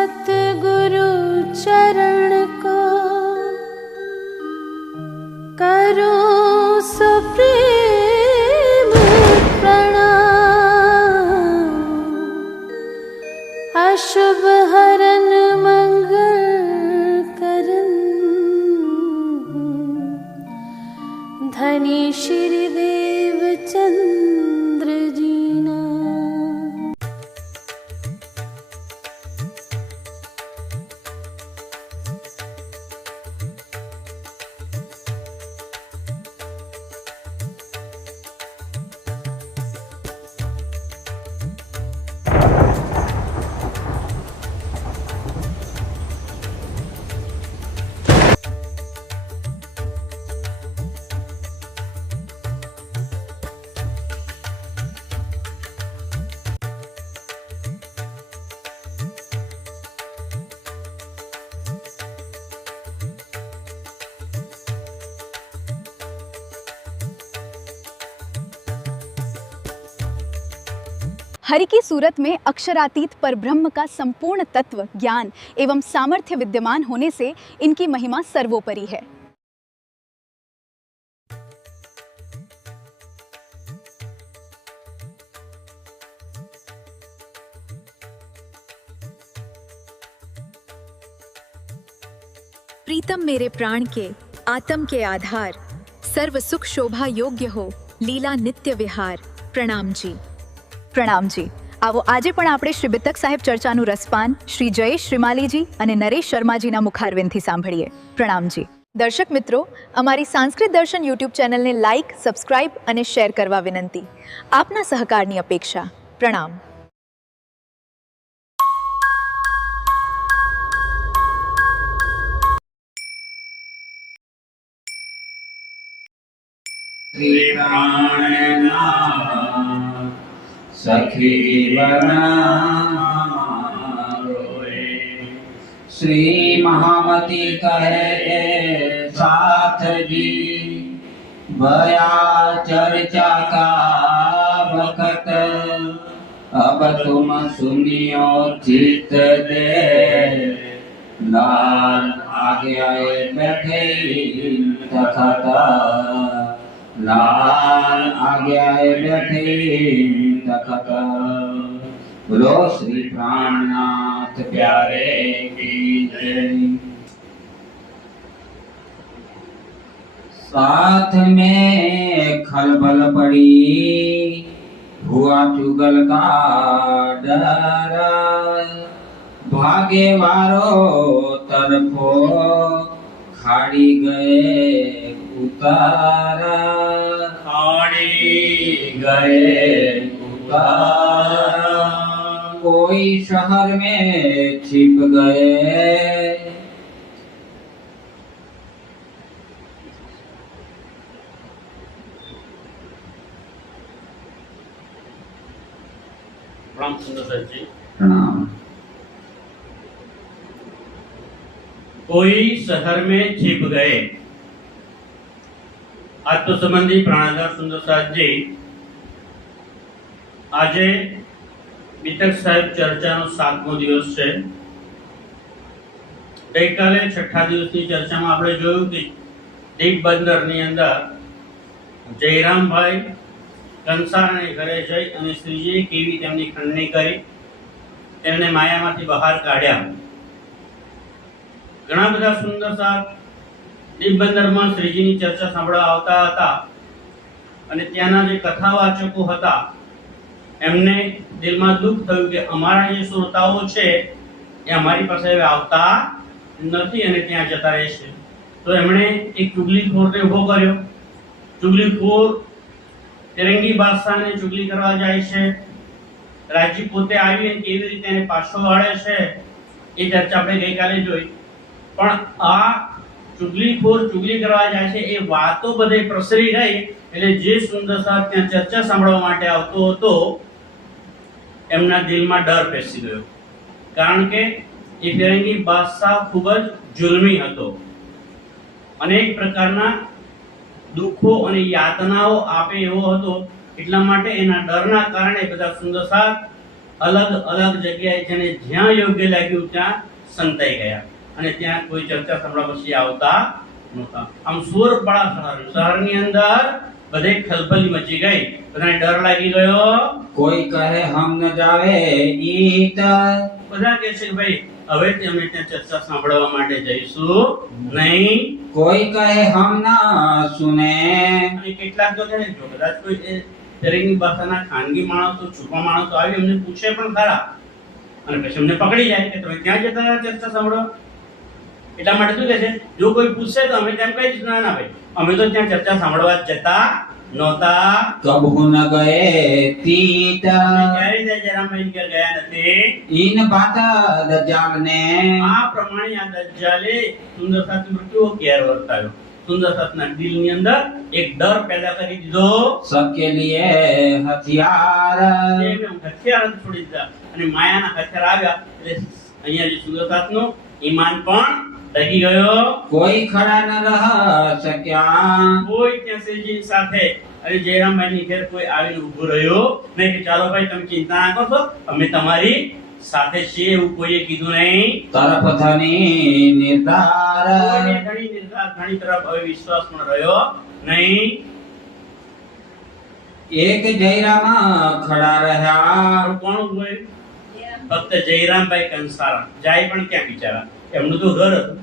सतगुरु चरण को करूं सुप्रेम प्रणाम। अशुभ हरन मंगल करन धनी श्री देव चंद्र जीना। हरि की सूरत में अक्षरातीत परब्रह्म का संपूर्ण तत्व, ज्ञान एवं सामर्थ्य विद्यमान होने से इनकी महिमा सर्वोपरि है। प्रीतम मेरे प्राण के आत्म के आधार, सर्व सुख शोभा योग्य हो लीला नित्य विहार। प्रणाम जी। પ્રણામ જી। આવો આજે પણ આપણે શ્રી બિતક સાહેબ ચર્ચાનું રસપાન શ્રી જયેશ શ્રીમાલીજી અને નરેશ શર્માજીના મુખારવિંદથી સાંભળીએ। પ્રણામ જી। દર્શક મિત્રો, અમારી સંસ્કૃત દર્શન યુટ્યુબ ચેનલને લાઇક, સબસ્ક્રાઇબ અને શેર કરવા વિનંતી। આપના સહકારની અપેક્ષા। પ્રણામ। सखी बनाए श्री महामती कहे साथ जी भया चर्चा का वक्त अब तुम सुनियो चित दे लाल आगे आए बैठे तखता लाल आगे आए बैठे तखता। बोलो श्री प्राणनाथ प्यारे की जय। साथ में खलबल पड़ी हुआ चुगल का डर भागे वारो तरफो खाड़ी गए उतारा खाड़ी गए उतारा। कोई शहर में छिप गए प्रणाम सुंदर जी। प्रणाम। कोई शहर में छिप गए। आत्म संबंधी प्राणाधार सुंदर साथ जी આજે બિતક સાહેબ ચર્ચાનો 7મો દિવસ છે। ગઈકાલે 6થા દિવસની ચર્ચામાં આપણે જોયું કે દીપ બંદરની અંદર જયરામભાઈ કંસારાને ઘરે જઈ અને શ્રીજીએ કેવી તેમની ખંડણી કરી, તેમને માયામાંથી બહાર કાઢ્યા। ઘણા બધા સુંદર સાથ દીપ બંદરમાં શ્રીજીની ચર્ચા સાંભળવા આવતા હતા અને ત્યાંના જે કથાવાચકો હતા એમને દિલમાં દુઃખ થયું કે અમારા જે શ્રોતાઓ છે એ અમારી પાસે હવે આવતા નથી અને ત્યાં જતા રહેશે। તો એમણે એક ચુગલીખોરને ઊભો કર્યો। ચુગલીખોર તિરંગી બાદશાહને ચુગલી કરવા જાય છે। રાજી પોતે આવી અને કેવી રીતે એને પાછો વાળે છે એ ચર્ચા આપણે ગઈકાલે જોઈ। પણ આ ચુગલીખોર ચુગલી કરવા જાય છે એ વાતો બધે પ્રસરી ગઈ એટલે જે સુંદર સાથ ત્યાં ચર્ચા સાંભળવા માટે આવતો હતો એમના દિલમાં ડર પેસી ગયો, કારણ કે એ ફિરંગી બાદશાહ ખૂબ જ જુલ્મી હતો। અનેક પ્રકારના દુઃખો અને યાતનાઓ આપે એવો હતો। એટલા માટે એના ડરના કારણે બધા સુંદર સાથ અલગ અલગ જગ્યાએ જેને જ્યાં યોગ્ય લાગ્યું ત્યાં સંતાઈ ગયા અને ત્યાં કોઈ ચર્ચા સાંભળવા પછી આવતા નહોતા. આમ શોરપાળા શહેરની અંદર બધે ખલબલી મચી ગઈ, બધાને ડર લાગી ગયો. कोई कहे हम न जावे ईत, બધા કહે છે કે ભાઈ હવે અમે ત્યાં ચર્ચા સાંભળવા માટે જઈશું નહીં. कोई कहे हम न सुने, અને કેટલાક તો છે ને, જો કદાચ કોઈ એ શરીરની ભાષાના ખાનગી માણસો, છુપા માણસો આવી અમને પૂછે પણ ખરા અને પછી અમને પકડી જાય કે તમે ત્યાં જતા રહ્યા ચર્ચા સાંભળવા. એટલા માટે શું કહે છે, જો કોઈ પૂછે તો અમે તેમ કહી દઈશું, ના ના ભાઈ અમે તો ત્યાં ચર્ચા સાંભળવા જ જતા નહોતા. कबहू न गए तीत, ક્યારે ત્યાં જયરામભાઈ ઘેર ગયા નથી. इन बात दज्जाल ने, આ પ્રમાણે આ દજ્જાલે સુંદર સાથ કેવો ઘેર વર્તાયો. સુંદર સાથના દિલની અંદર એક ડર પેદા કરી દીધો. सबके लिए हथियार, એને હથિયાર જ છોડી દીધા અને માયાના હથિયાર આવ્યા એટલે અહીંયા જે સુંદર સાથનો ઈમાન પણ ડગી ગયો. कोई खड़ा न रह सक्या, કોઈ ત્યાં શ્રીજી સાથે અને જયરામભાઈની ઘેર કોઈ આવીને ઊભું રહ્યો નહીં કે ચાલો ભાઈ તમે ચિંતા ના કરશો, અમે તમારી સાથે છીએ, એવું કોઈએ કીધું નહીં. तरफ धनी निर्धार, કોઈને ઘણી નિર્ધાર, ઘણી તરફ હવે વિશ્વાસ પણ રહ્યો નહીં. एक जयराम खड़ा रहा, પણ કોણ ઊભું રહ્યું? ફક્ત જયરામભાઈ કંસારા. જાય પણ ક્યાં બિચારા, એમનું તો ઘર હતું.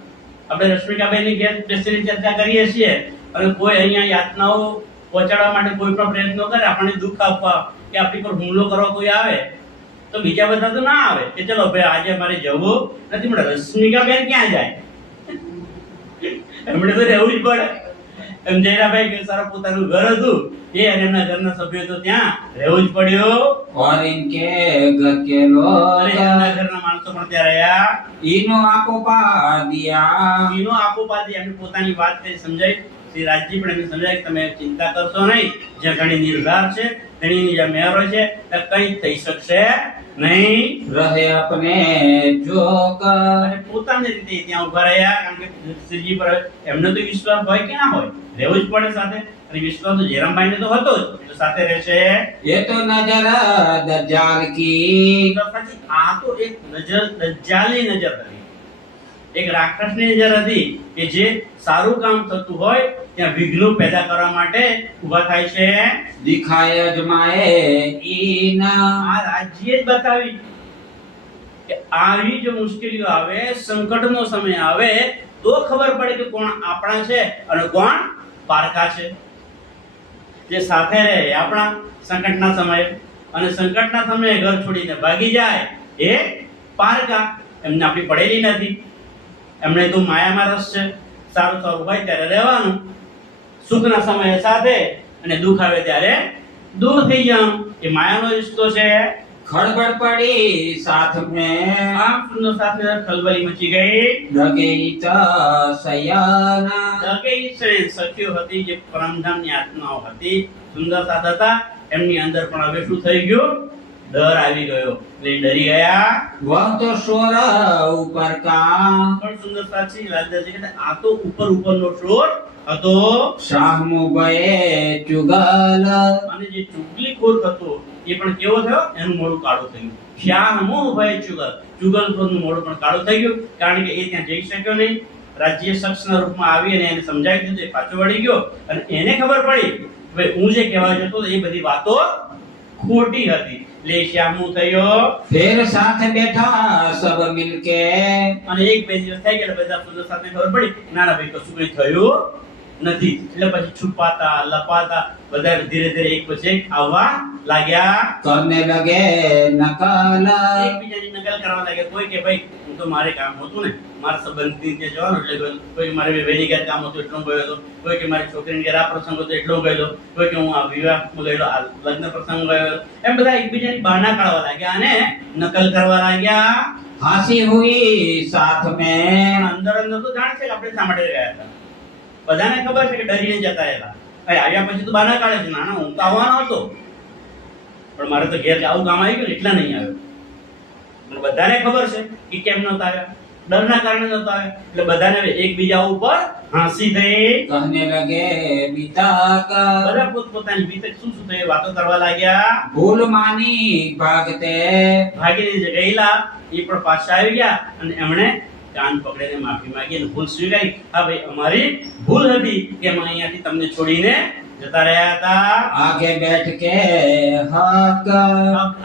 આપણે રશ્મિકાભાઈની ઘેર બેસીને ચર્ચા કરીએ છીએ અને કોઈ અહીંયા યાતનાઓ પહોંચાડવા માટે કોઈ પણ પ્રયત્નો કરે, આપણને દુઃખ આપવા કે આપણી પર હુમલો કરવા કોઈ આવે તો બીજા બધા તો ના આવે કે ચલો ભાઈ આજે મારે જવું નથી. પણ રશ્મિકાબેન ક્યાં જાય? એમણે તો રહેવું જ પડે. એમ જયરામભાઈ કંસારા પોતાનું ઘર હતું, એ અને એમના ઘરના સભ્યો તો ત્યાં રહેવું જ પડ્યું. और इनके घर के लोग અને એમના ઘરના માણસો પણ ત્યાં રહ્યા. इनो आपो पा दिया, એનો આપોપાદી એમને પોતાની વાત કરી સમજાઈ. શ્રી રાજજી પણ એમને સમજાય કે તમે ચિંતા કરશો નહીં, જ્યાં ઘણી નિર્ધાર છે, ઘણી જ્યાં મહેરો છે ત્યાં કંઈ થઈ શકશે નહીં. रहे अपने जोग, અને પોતાની રીતે ત્યાં ઉભા રહ્યા, કારણ કે શ્રીજી પર એમનો તો વિશ્વાસ હોય કે ના હોય, રહેવું જ પડે સાથે. અને વિશ્વાસ તો જયરામભાઈને તો હતો જ, તો સાથે રહેશે. ये तो नजर दज्जाल की, આ તો એક નજર, દજ્જાલની નજર હતી, એક રાક્ષસની નજર હતી કે જે સારું કામ થતું હોય ત્યાં વિઘ્નો પેદા કરવા માટે ઊભા થાય છે. दिखाए अजमाए ईना, આ રાજ્ય જ બતાવી કે આવી જો મુશ્કેલીઓ આવે, સંકટનો સમય આવે તો ખબર પડે કે કોણ આપણા છે અને કોણ પારકા છે. જે સાથે રહે એ આપણા સંકટના સમયે, અને સંકટના સમયે ઘર છોડીને ભાગી જાય એ પારકા. એમને આપણી પડેલી નથી, એમણે તો માયામાં રસ છે. સારું સારું હોય ત્યારે રહેવાનું, સુખના સમયે સાથે અને દુઃખ આવે ત્યારે દૂર થઈ જવાનું. એ માયાનો રિશ્તો છે. खड़बड़ पड़ी साथ में, આમ સુંદર સાથે ખલબલી મચી ગઈ. डगेत सयन, દગેઈ શ્રેષ્ઠ સખીઓ હતી, જે પરમધામની આત્માઓ હતી, સુંદર સાથ હતા, એમની અંદર પણ હવે શું થઈ ગયું? ડર આવી ગયો. એટલે ડરી ગયા. वह तो शोर ऊपर का, પણ સુંદર સાથી રાજદાસી કહે આ તો ઉપરનો શોર હતો. शाह मुबे चुगल, અને જે ચુગલીખોર હતો એ પણ કેવો થયો? એનું મોઢું કાળું થયું. શાહ મોહભાઈ ચુગલખોરનું મોઢું પણ કાળું થઈ ગયું, કારણ કે એ ત્યાં જઈ શક્યો નહીં. રાજ્ય શખ્સના રૂપમાં આવી અને એને સમજાવી દીધું, એ પાછો વળી ગયો અને એને ખબર પડી ભાઈ હું જે કહેવા જતો એ બધી વાતો ખોટી હતી. એટલે શ્યામું થયો. फिर साथ बैठा सब मिलके, અને એક બે દિવસ થઈ ગયા, બધા સુંદર સાથે ખબર પડી ના ના ભાઈ કશું કઈ થયું નથી. એટલે પછી છુપાતા લપાતા બધા ધીરે ધીરે એક પછી એક આવવા લાગ્યા. करने लगे नकल, એકબીજાની નકલ કરવા લાગ્યા. કોઈ કે ભાઈ હું તો મારે કામ હતું ને, મારા સંબંધી ત્યાં જવાનું એટલે ગયો. કોઈ મારે વેની ઘેર કામ હતું એટલો ગયો હતો. કોઈ કે મારી છોકરીને ઘેર આ પ્રસંગ હતો એટલો ગયો. કોઈ કે હું આ વિવાહમાં ગયેલો, આ લગ્ન પ્રસંગ ગયો. એમ બધા એકબીજાની બહાના કાઢવા લાગ્યા અને નકલ કરવા લાગ્યા. हंसी हुई साथ में, પણ અંદર અંદર તો જાણે છે કે આપણે શા માટે ગયા હતા. બધાને ખબર છે કે ડરીને જતા રહેલા. ભાઈ આવ્યા પછી તો બહાના કાઢે છે, ના ના હું તો આવવાનો હતો પણ મારે તો ઘેર આવું કામ આવી ગયું એટલા નહીં આવ્યો. અને બધાને ખબર છે કે કેમ નહોતા આવ્યા. ડરના કારણે નતો આવ્યો. એટલે બધાને હવે એકબીજા ઉપર હાંસી થઈ. कहने लगे बीतक બધા પોતપોતાની બીતક શું શું થઈ વાતો કરવા લાગ્યા. भूल मानी भागते ભાગીને જે ગયેલા એ પણ પાછા આવી ગયા અને એમણે કાન પકડીને માફી માંગી અને ભૂલ સ્વીકારી. હા ભાઈ, અમારી ભૂલ હતી કે અમે અહીંયાથી તમને છોડીને જતા રહ્યા હતા. आगे बैठ के हक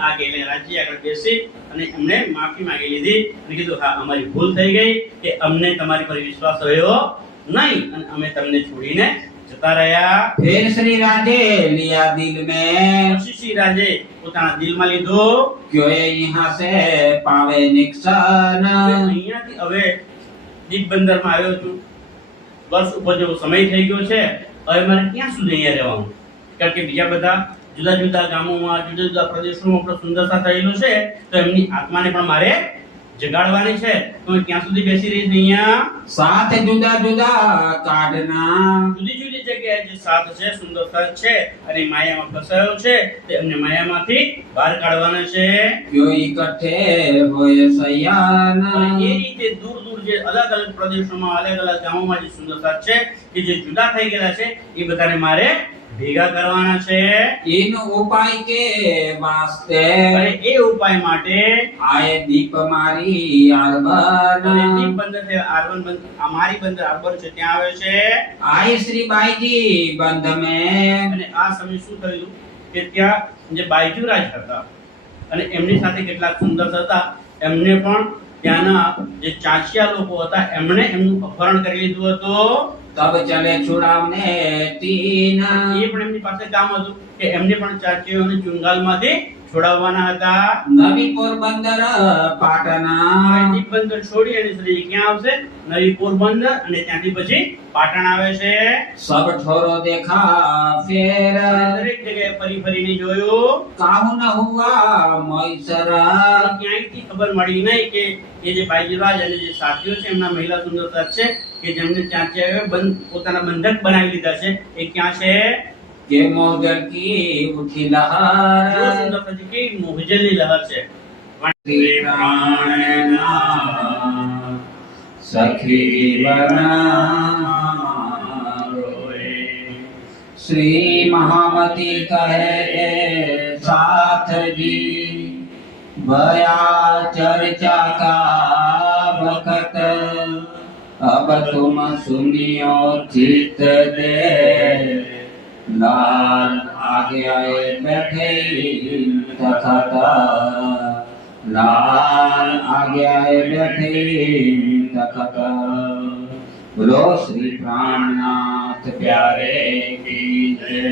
આગે એટલે રાજ્ય આગળ બેસી અને એમને માફી માંગી લીધી અને કીધું હા અમારી ભૂલ થઈ ગઈ કે અમને તમારી પર વિશ્વાસ રહ્યો નહીં અને અમે તમને છોડીને જતા રહ્યા. फिर श्री राधे लिया दिल में પછી શ્રી રાજે પોતાના દિલમાં લીધું क्यों ये यहाँ से पावे निक्सन હવે અહીંયાથી હવે દીપબંદરમાં આવ્યો છું, વર્ષ ઉપર જેવો સમય થઈ ગયો છે, હવે મારે ક્યાં સુધી અહીંયા રહેવાનું? કારણ કે બીજા બધા જુદા જુદા ગામોમાં જુદા જુદા પ્રદેશોમાં પણ સુંદરતા થયેલું છે, તો એમની આત્માને પણ મારે જગાડવાની છે. તો હું ક્યાં સુધી બેસી રહીશ અહીંયા? साथ जुदा जुदा काटना જુદી જુદી જગ્યાએ જે સાથ છે, સુંદરતા છે અને માયામાં ફસાયો છે, તે એમને માયામાંથી બહાર કાઢવાના છે. क्यों इकट्ठे होए सयान અને એ રીતે દૂર દૂર જે અલગ અલગ પ્રદેશોમાં અલગ અલગ ગામોમાં જે સુંદરતા છે, કે જે જુદા થઈ ગયેલા છે, એ બધાને મારે ભેગા કરવાના છે. इन उपाय के वास्ते અને એ ઉપાય માટે आए दीप मारी आरबन અને દીપ બંદર છે, આરબન બંદર, અમારી બંદર આરબન છે, ત્યાં આવે છે. आए श्री बाई जी बंध में અને આ સમય શું થયું કે ત્યાં જે બાયજુરાજ હતા અને એમની સાથે કેટલાક સુંદર હતા, એમને પણ ત્યાંના જે ચાંચિયા લોકો હતા એમણે એમનું અપહરણ કરી લીધું હતું. तब चले छुड़ावने तीन એ પણ એમની પાસે કામ હતું કે એમને પણ ચાંચિયાઓને ચુંગાલમાંથી છોડાવવાના હતા. नवी पोरबंदर पाटना દીપ બંદર છોડી અને શ્રીજી ક્યાં આવશે? નવી પોરબંદર અને ત્યાંથી પછી પાટણ આવે છે. सब ठोरो देखा फिर દરેક જગ્યાએ ફરી ફરીને જોયું, काहू न हुआ मैसरा પણ ક્યાંયથી ખબર મળી નહીં કે એ જે બાયજીરાજ અને જે સાથીઓ છે એમના મહિલા સુંદરતા છે કે જેમને ચાંચિયાઓએ પોતાના બંધક બનાવી લીધા છે, એ ક્યાં છે? के मोहजल की उठी જો लहर સુંદરતા છે, કેવી મોહજલની લહેર છે. श्री प्राणनाथ सखी बना श्री महामती कहे साथ जी बया चर्चा का वक्त अब तुम सुनियो चित दे लाल आगे आए बैठे तथा लाल आगे आए बैठे तथा बोलो श्री प्राणनाथ प्यारे की जय।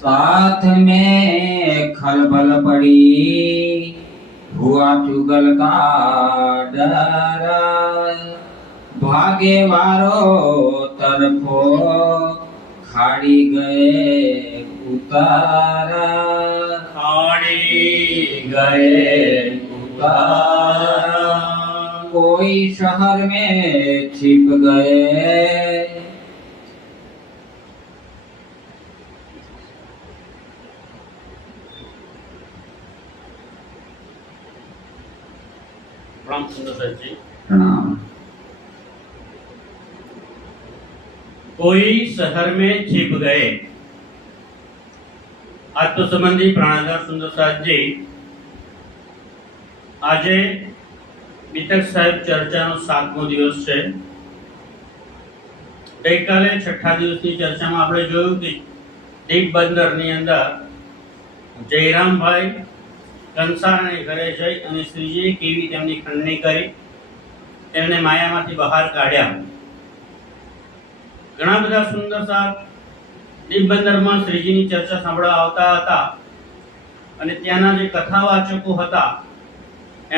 साथ में खलबल पड़ी हुआ चुगल का डर भागे वारो तरफो खाड़ी गए उतारा ખાડી गए उतारा कोई शहर में छिप गए પ્રણામ સુંદરતાજી. प्रणाम कोई शहर में छिप गए. આત્મ સંબંધી પ્રાણાધાર સુંદરસાજી, આજે બીતક સાહેબ ચર્ચાનો 7મો દિવસ છે. ગઈકાલે 6થા દિવસની ચર્ચામાં આપણે જોયું કે દીપ બંદરની અંદર જયરામભાઈ કંસારને ઘરે જઈ અને શ્રીજીએ કેવી તેમની ખંડણી કરી, તેમને માયામાંથી બહાર કાઢ્યા. ઘણા બધા સુંદર સાથ દીપબંદરમાં શ્રીજીની ચર્ચા સાંભળવા આવતા હતા અને ત્યાંના જે કથાવાચકો હતા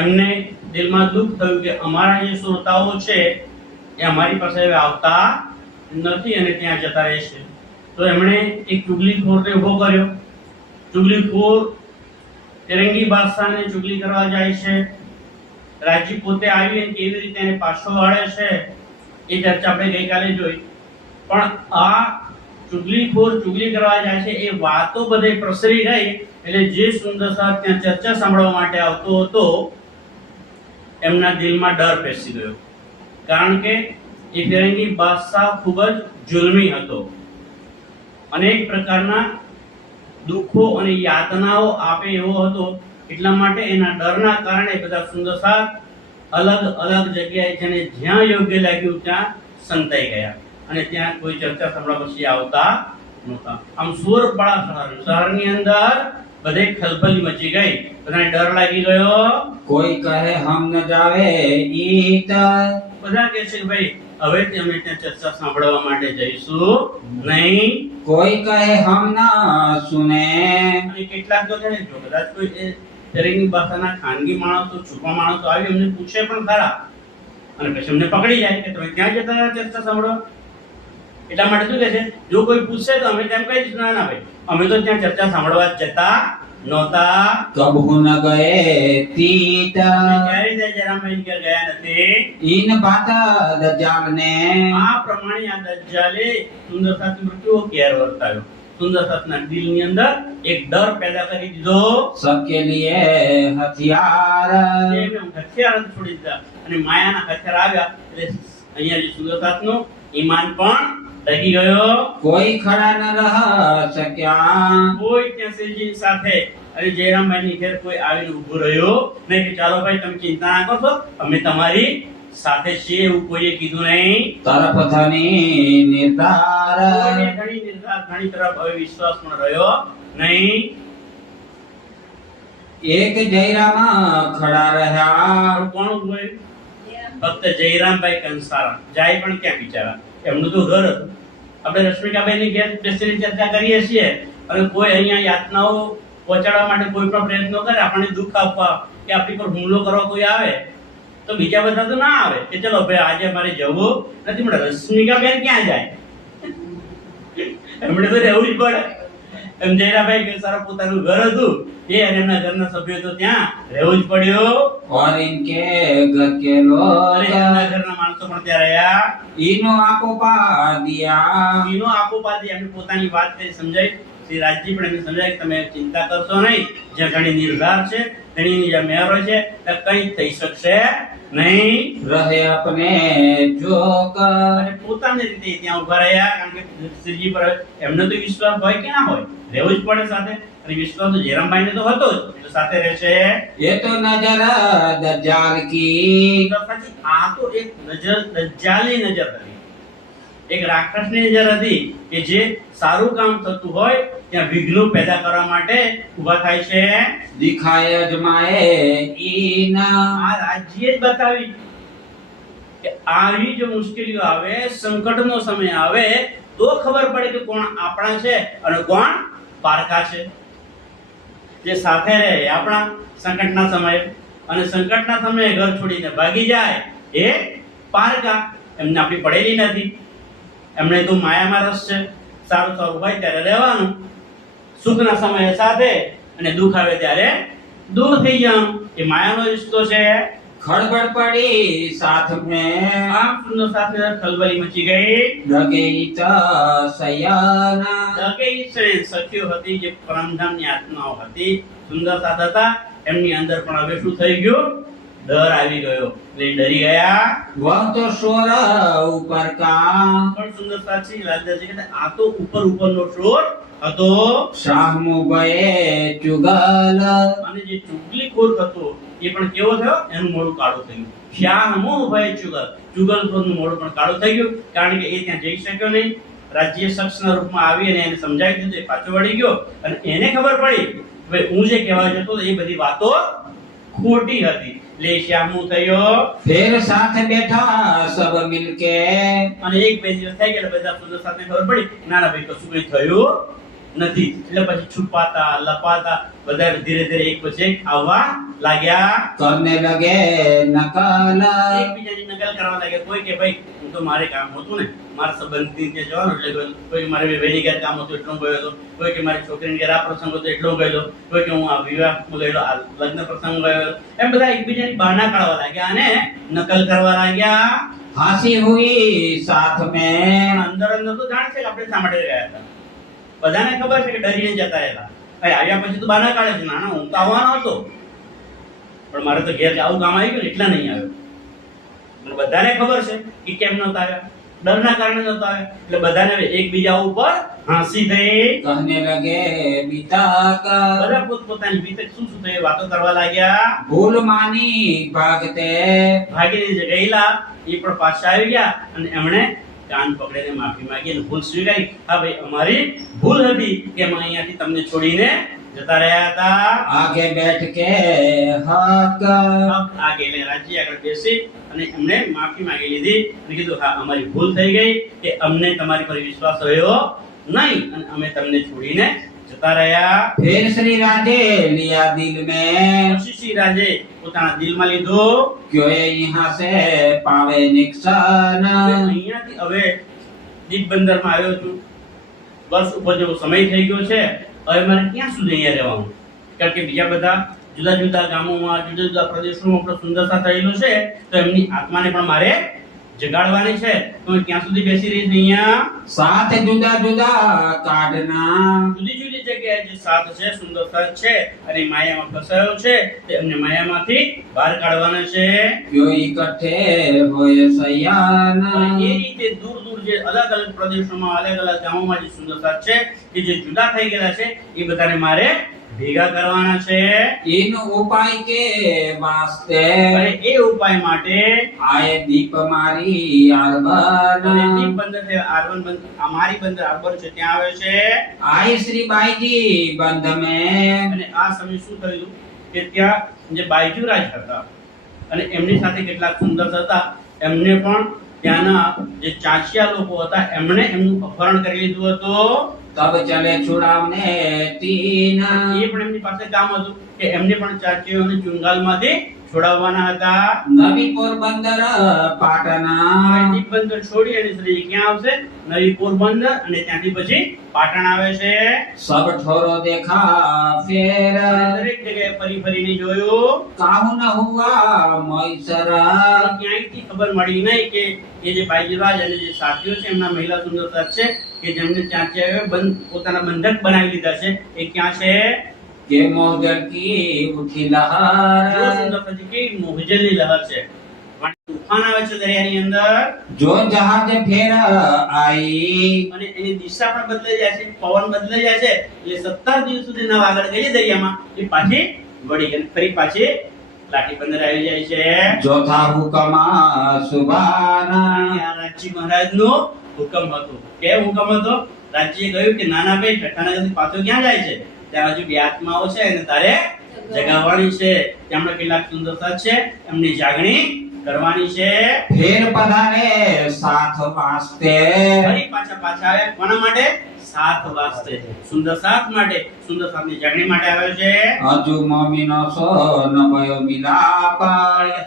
એમને દિલમાં દુઃખ થયું કે અમારા જે શ્રોતાઓ છે એ અમારી પાસે હવે આવતા નથી અને ત્યાં જતા રહેશે. તો એમણે એક ચુગલીખોરને ઉભો કર્યો. ચુગલીખોર તિરંગી બાદશાહને ચુગલી કરવા જાય છે, રાજ્ય પોતે આવી અને કેવી રીતે એને પાછો વાળે છે, એ ચર્ચા આપણે ગઈકાલે જોઈ. પણ આ ચુગલીખોર ચુગલી કરવા જાય છે એ વાતો બધે પ્રસરી ગઈ એટલે જે સુંદર સાહેબ ત્યાં ચર્ચા સાંભળવા માટે આવતો હતો એમના દિલમાં ડર પેસી ગયો, કારણ કે એ ફિરંગી બાદશાહ ખૂબ જ જુલ્મી હતો, અનેક પ્રકારના દુઃખો અને યાતનાઓ આપે એવો હતો, એટલા માટે એના ડરના કારણે બધા સુંદર સાહેબ અલગ અલગ જગ્યાએ જેને જ્યાં યોગ્ય લાગ્યું ત્યાં સંતાઈ ગયા અને ત્યાં કોઈ ચર્ચા સાંભળવા પછી આવતા નહોતા. આમ સુરપાડા શહેરની અંદર બધે ખલબલી મચી ગઈ, બધાને ડર લાગી ગયો. कोई कहे हम न जावे ईत, બધા કહે છે કે ભાઈ હવે અમે ત્યાં ચર્ચા સાંભળવા માટે જઈશું નહીં. कोई कहे हम न सुने, અને કેટલાક તો છે ને, જો કદાચ કોઈ એ ફિરંગી ભાષાના ખાનગી માણસો, છુપા માણસો આવી એમને પૂછે પણ ખરા અને પછી એમને પકડી જાય કે તમે ત્યાં જતા રહ્યા ચર્ચા સાંભળવા. એટલા માટે શું કહે છે, જો કોઈ પૂછે તો અમે તેમ કહી દઈશું, ના ના ભાઈ અમે તો ત્યાં ચર્ચા સાંભળવા જ જતા નહોતા. कबहू न गए तीत, અમે ક્યારેય ત્યાં જયરામભાઈ ઘેર ગયા નથી. इन बात दज्जाल ने, આ પ્રમાણે આ દજ્જાલે સુંદર સાથનો કેવો કેર વર્તાયો. સુંદર સાથના દિલની અંદર એક ડર પેદા કરી દીધો. सबके लिए हथियार, એને હથિયાર જ છોડી દીધા અને માયાના હથિયાર આવ્યા એટલે અહીંયા જે સુંદર સાથનું ઈમાન પણ ડગી ગયો. कोई खड़ा न रह सक्या, કોઈ ત્યાં શ્રીજી સાથે અને જયરામભાઈની ઘેર કોઈ આવીને ઊભું રહ્યો નહીં કે ચાલો ભાઈ તમે ચિંતા ના કરશો, અમે તમારી સાથે છીએ, એવું કોઈએ કીધું નહીં. तरफ धनी निर्धार, કોઈને ઘણી નિર્ધાર, ઘણી તરફ હવે વિશ્વાસ પણ રહ્યો નહીં. एक जयराम खड़ा रहा, પણ કોણ ઊભું રહ્યું? ફક્ત જયરામભાઈ કંસારા. જાય પણ ક્યાં બિચારા, એમનું તો ઘર હતું. આપણે રશ્મિકાબેનની ઘેર બેસીને ચર્ચા કરીએ છીએ અને કોઈ અહીંયા યાતનાઓ પહોંચાડવા માટે કોઈ પણ પ્રયત્નો કરે, આપણને દુઃખ આપવા કે આપણી પર હુમલો કરવા કોઈ આવે તો બીજા બધા તો ના આવે કે ચલો ભાઈ આજે મારે જવું નથી, પણ રશ્મિકાબેન ક્યાં જાય? એમણે તો રહેવું જ પડે. એમ જયરામભાઈ કંસારા પોતાનું ઘર હતું, એ અને એમના ઘરના સભ્યો તો ત્યાં રહેવું જ પડ્યું. और इनके घर के અને लोग એમના ઘરના માણસો પણ ત્યાં રહ્યા. इनो आपो पा दिया, એનો આપોપાદી એમને પોતાની વાત કરી સમજાઈ. શ્રી રાજજી પણ એમને સમજાય કે તમે ચિંતા કરશો નહીં, જ્યાં ઘણી નિર્ધાર છે, ઘણીની જ્યાં મેરો છે ત્યાં કંઈ થઈ શકશે નહીં. रहे अपने जोग, અને પોતાની રીતે ત્યાં ઉભા રહ્યા, કારણ કે શ્રીજી પર એમને તો વિશ્વાસ હોય કે ના હોય, રહેવું જ પડે સાથે. અને વિશ્વાસ તો જયરામભાઈને તો હતો જ, એટલે સાથે રહેશે. ये तो नजर दज्जाल की, પછી આ તો એક નજર, દજ્જાલની નજર હતી, એક રાક્ષસની નજર હતી કે જે સારું કામ થતું હોય ત્યાં વિઘ્નો પેદા કરવા માટે ઊભા થાય છે. दिखाए अजमाए ईना, આ રાજ્ય જ બતાવી કે આવી જો મુશ્કેલીઓ આવે, સંકટનો સમય આવે તો ખબર પડે કે કોણ આપણા છે અને કોણ પારકા છે. જે સાથે રહે એ આપણા સંકટના સમયે, અને સંકટના સમયે ઘર છોડીને ભાગી જાય એ પારકા. એમને આપણી પડેલી નથી, એમણે તો માયામાં રસ છે. સારું સારું હોય ત્યારે રહેવાનું, સુખના સમયે સાથે અને દુઃખ આવે ત્યારે દૂર થઈ જવાનું. એ માયાનો રિશ્તો છે. खड़बड़ पड़ी साथ में, આમ સુંદર સાથે ખલબલી મચી ગઈ. डगेत सयाना, દગેઈ શ્રેષ્ઠ સખીઓ હતી, જે પરમધામની આત્માઓ હતી, સુંદર સાથ હતા, એમની અંદર પણ હવે શું થઈ ગયું? ડર આવી ગયો, એટલે ડરી ગયા. वह तो शोर ऊपर का, પણ સુંદર સાથી લાલદાસજી કહેતા આ તો ઉપર ઉપરનો શોર હતો. शाह मुबे चुगल, અને જે ચુગલીખોર હતો એ પણ કેવો થયો? એનું મોઢું કાળું થયું. શ્યામો ભય ચુગલખોરનું મોઢું પણ કાળું થઈ ગયું, કારણ કે એ ત્યાં જઈ શક્યો નહીં. રાજ્ય શખ્સના રૂપમાં આવી અને એને સમજાવી દીધું, એ પાછો વળી ગયો અને એને ખબર પડી કે હું જે કહેવા જતો એ બધી વાતો ખોટી હતી. એટલે શ્યામો થયો. फिर साथ बैठा सब मिलके, અને એક બે દિવસ થઈ ગયા, બધા સુંદર સાથે ખબર પડી ના ના ભાઈ કશું કઈ થયું નથી. એટલે પછી છુપાતા લપાતા બધા ધીરે ધીરે એક પછી એક આવવા લાગ્યા. करने लगे नकल, એકબીજાની નકલ કરવા લાગ્યા. કોઈ કે ભાઈ હું તો મારે કામ હતું ને, મારા સંબંધી ત્યાં જવાનું એટલે ગયો. કોઈ મારે વેલી ઘેર કામ હતું એટલું ગયો હતો. કોઈ કે મારી છોકરીને ઘેર આ પ્રસંગ હતો એટલું ગયેલો. કોઈ કે હું આ વિવાહમાં ગયેલો, આ લગ્ન પ્રસંગ ગયો. એમ બધા એકબીજાની બહાના કાઢવા લાગ્યા અને નકલ કરવા લાગ્યા. हंसी हुई साथ में। અંદર અંદર તો જાણશે કે આપણે શા માટે રહ્યા હતા. બધાને ખબર છે કે ડરીને જતા રહેલા. ભાઈ આવ્યા પછી તો બહાના કાઢે છે, ના ના હું તો આવવાનો હતો, પણ મારે તો ઘેર આવું કામ આવી ગયું ને એટલા નહીં આવ્યો. અને બધાને ખબર છે કે કેમ નહોતા આવ્યા, ડરના કારણે નહોતા આવ્યા. એટલે બધાને એકબીજા ઉપર હસી થઈ. कहने लगे बीतक બધા પોતપોતાની બીતક શું શું થઈ વાતો કરવા લાગ્યા. भूल मानी भागते। ભાગીને જે ગયેલા એ પણ પાછા આવી ગયા અને એમણે કાન પકડીને માફી માંગી અને ભૂલ સ્વીકારી. હા ભાઈ અમારી ભૂલ હતી કે અમે અહીંયાથી તમને છોડીને જતા રહ્યા હતા. आगे बैठ के हक આગે એટલે રાજ્ય આગળ બેસી અને એમણે માફી માંગી લીધી અને કીધું હા અમારી ભૂલ થઈ ગઈ કે અમને તમારી પર વિશ્વાસ રહ્યો નહીં અને અમે તમને છોડીને જતા રહ્યા. फिर श्री राधे लिया दिल में પછી શ્રી રાજે પોતાના દિલમાં લીધું क्यों ये यहाँ से पावे निक्सन। અહીંયાથી હવે દીપબંદરમાં આવ્યો છું, બસ ઉપર જેવો સમય થઈ ગયો છે, હવે મારે ક્યાં સુધી અહીંયા રહેવાનું? કારણ કે બીજા બધા જુદા જુદા ગામોમાં જુદા જુદા પ્રદેશોમાં આપણો સુંદરતા થયેલો છે, તો એમની આત્માને પણ મારે જગાડવાની છે. તો હું ક્યાં સુધી બેસી રહીશ અહીંયા? साथ जुदा जुदा काटना જુદી જુદી જગ્યાએ જે સાથ છે, સુંદરતા છે અને માયામાં ફસાયો છે, તે એમને માયામાંથી બહાર કાઢવાના છે. क्यों इकट्ठे होए सयान। અને એ રીતે દૂર દૂર જે અલગ અલગ પ્રદેશોમાં અલગ અલગ ગામોમાં જે સુંદરતા છે, કે જે જુદા થઈ ગયેલા છે, એ બધાને મારે ભેગા કરવાના છે. इन उपाय के वास्ते અને એ ઉપાય માટે आए दीप मारी અને आरबन। દીપ બંદર છે, આરવન બંદર, અમારી બંદર આરબન છે, ત્યાં આવે છે. आए श्री बाई जी बंध में અને આ સમય શું થયું કે ત્યાં જે બાયજુરાજ હતા અને એમની સાથે કેટલાક સુંદર હતા, એમને પણ ત્યાંના જે ચાંચિયા લોકો હતા એમણે એમનું અપહરણ કરી લીધું હતું. तब चले छुड़ावने तीन। એ પણ એમની પાસે કામ હતું કે એમને પણ ચાંચીઓને ચુંગાલમાંથી છોડાવવાના હતા. नवी पोरबंदर पाटना દીપ બંદર છોડી અને શ્રી ક્યાં આવશે? નવી પોરબંદર અને ત્યાંથી પછી પાટણ આવે છે. सब ठोरो देखा फिर અને દરેક જગ્યાએ ફરી ફરીને જોયું, काहू न हुआ मैसर। ક્યાંયથી ખબર મળી નહીં કે એ જે બાયજીરાજ અને જે સાથીઓ છે એમના મહિલા સુંદરતા છે કે જેમને ચાંચિયાઓએ પોતાના બંધક બનાવી લીધા છે, એ ક્યાં છે? के मोहजल की उठी જો लहर। સુંદરતા છે કે મોહજલની લહેર છે, તૂફાન આવે છે દરિયાની અંદર जो जहाज फिर आई અને એની દિશા પણ બદલાઈ જાય છે, પવન બદલાઈ જાય છે. એટલે 17 દિવસ સુધી નાવ આગળ ગઈ દરિયામાં, એ પાછી વળી ગઈ, ફરી પાછી લાઠી બંદર આવી જાય છે. जो था हुक्म सुबाना। આ રાજ્ય મહારાજનો હુકમ હતો. કેવો હુકમ હતો? રાજ્યએ કહ્યું કે નાના ભાઈ ઠઠ્ઠાનગરથી પાછો ક્યાં જાય છે? ત્યાં હજુ બે આત્માઓ છે અને તારે જગાવવાની છે. તેમણે કેટલાક સુંદરતા છે, એમની જાગણી કરવાની છે. फिर पधारे साथ वास्ते ફરી પાછા આવે કોના માટે? સાત વાસ્તે, સુંદર સાત માટે, સુંદર સાતની જાગણી માટે આવે છે. अजु ममिनो सो न भयो मिलाप।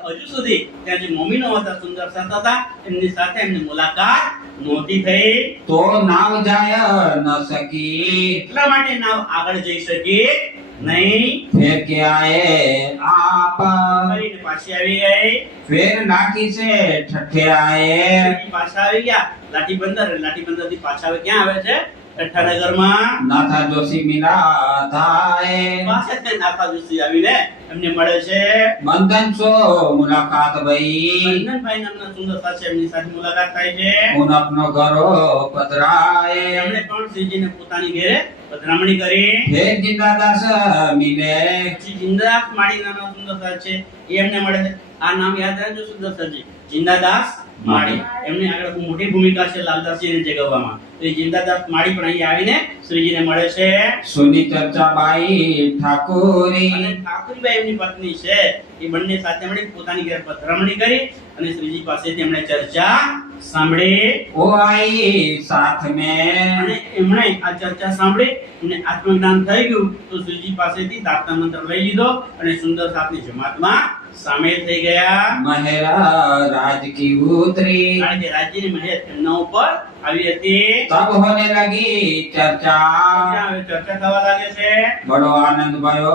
હજુ સુધી ત્યાં જે મોમીનો હતા, સુંદર સાત હતા, એમની સાથે એમની મુલાકાત નહોતી થઈ. तो नाव जाय न सकी। એટલા માટે નાવ આગળ જઈ શકી નહીં. फिर के आए आप ફરીને પાછી આવી ગઈ. फिर लाठी से ठट्ठे आए। ફરી પાછા આવી ગયા લાઠી બંદર. લાઠી બંદર થી પાછા આવે ક્યાં આવે છે? ઠઠ્ઠાનગરમાં. नाथा जोशी मिला थाए। પાછા તે નાથા જોશી આવીને એમને મળે છે. मंदन सो मुलाकात भई। બંધનભાઈ નામના સુંદર સાથે એમની સાથે મુલાકાત થાય છે. उन अपनो घरो पधराए। એમણે પણ શ્રીજીને પોતાની ઘરે પધરામણી કરી. फिर जिंदादास मिले। પછી જિંદાદાસ માળી નામના સુંદર સાથ છે, એ એમને મળે છે. આ નામ યાદ રાખજો સુંદર સાથજી, જિંદાદાસ માળી. એમની આગળ બહુ મોટી ભૂમિકા છે લાલદાસજીને જગાવવામાં. તો એ જિંદાદાસ માળી પણ અહીં આવીને શ્રીજીને મળે છે. सुनी चर्चा बाई ठाकुरी। અને ઠાकुरબાઈ એમની પત્ની છે, એ બંને સાથે મળી પોતાની ઘરે પધરામણી કરી અને શ્રીજી પાસેથી એમણે ચર્ચા સાંભળી. वो आई साथ में। અને એમણે આ ચર્ચા સાંભળી અને આત્મજ્ઞાન થઈ ગયું. તો શ્રીજી પાસેથી દાતા મંત્ર લઈ લીધો અને સુંદર સાતની જમાતમાં સામેલ થઈ ગયા. महरा राज की उतरी। કારણ કે રાજ્યની મહેર એમના ઉપર આવી હતી। तब होने लगी चर्चा, ત્યાં હવે ચર્ચા થવા લાગે છે। बड़ो आनंद भयो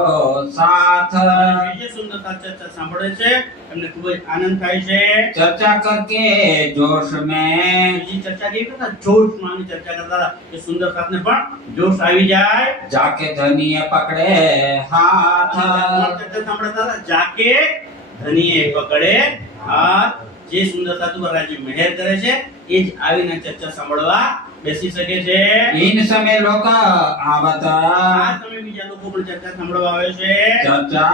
साथ। શ્રીજી સુંદરતા ચર્ચા સાંભળે છે, એમને ખૂબ જ આનંદ થાય છે। चर्चा करके जोश में શ્રીજી ચર્ચા કેવી કરતા જોશમાં ચર્ચા કરતા હતા કે સુંદર સાથને પણ જોશ આવી જાય। जाके धनीय पकड़े हाथ। ચર્ચા સાંભળતા હતા, જાકે ધનીએ પકડે હાથ। જે સુંદરતા પર રાજી મહેર કરે છે એ જ આવીને ચર્ચા સાંભળવા બેસી શકે છે। इन समय लोग आवत આ તમે બીજા લોકો પણ ચર્ચા સાંભળવા આવે છે। चर्चा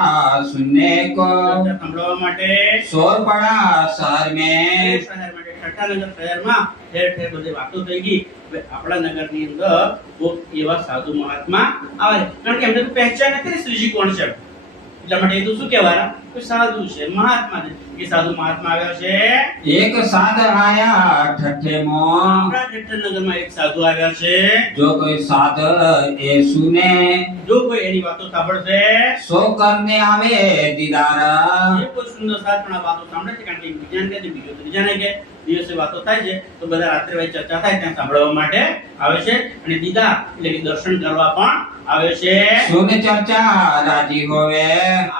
सुनने को ચર્ચા સાંભળવા માટે शोर पड़ा शहर में। શહેર માટે ઠઠ્ઠાનગર શહેરમાં ઠેર ઠેર બધી વાતો થઈ ગઈ। હવે આપણા નગરની અંદર કોક એવા સાધુ મહાત્મા આવે, કારણ કે એમને તો પહેચાન નથી શ્રીજી કોણ છે, એટલા માટે એ તો શું કહેવાના કોઈ સાધુ છે, મહાત્મા છે। એ સાધુ મહાત્મા આવ્યા છે। एक साध आया ठट्ठे मों। આપણા ઠઠ્ઠાનગરમાં એક સાધુ આવ્યા છે। जो कोई साध ए सुने જો કોઈ એની વાતો સાંભળશે, सो करने आवे दीदार। એ કોઈ સુંદર સાથ પણ આ વાતો સાંભળે છે, કારણ કે વિજ્ઞાન કે બીજો તો બીજાને કે દિવસે વાતો થાય છે તો બધા રાત્રે વચ્ચે ચર્ચા થાય ત્યાં સાંભળવા માટે આવે છે, અને દીદાર એટલે કે દર્શન કરવા પણ આવે છે। सुन चर्चा राजी होवे।